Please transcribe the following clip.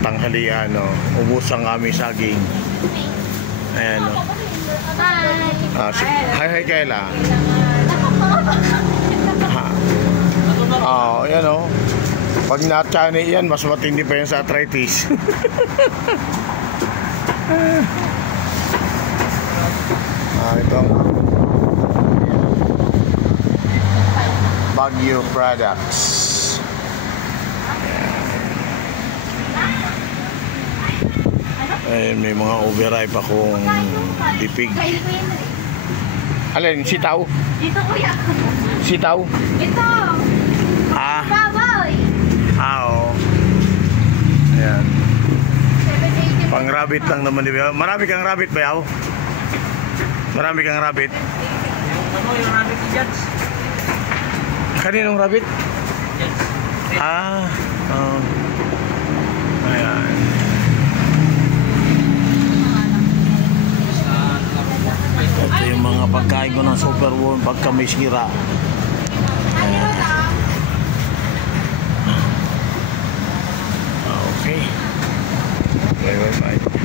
tanghalian, no? Ubos ang aming saging. Ayan, no? Hi, Kayla. Ayan, no? Pag na-chani yan, mas matindi pa yan sa arthritis. Ito ang Baguio products. May mga overripe akong tipig. Alin? Sitaw? Dito, kuya. Sitaw? Ito. Baboy. Oo. Ayan. Pang rabbit lang naman. Marami kang rabbit ba yaw? Marami kang rabbit? Yung rabbit ni Judge. Kaninong rabbit? Judge. Ayan. Ito yung mga pagkain ko ng Super Worm pagka may sira. Ayan.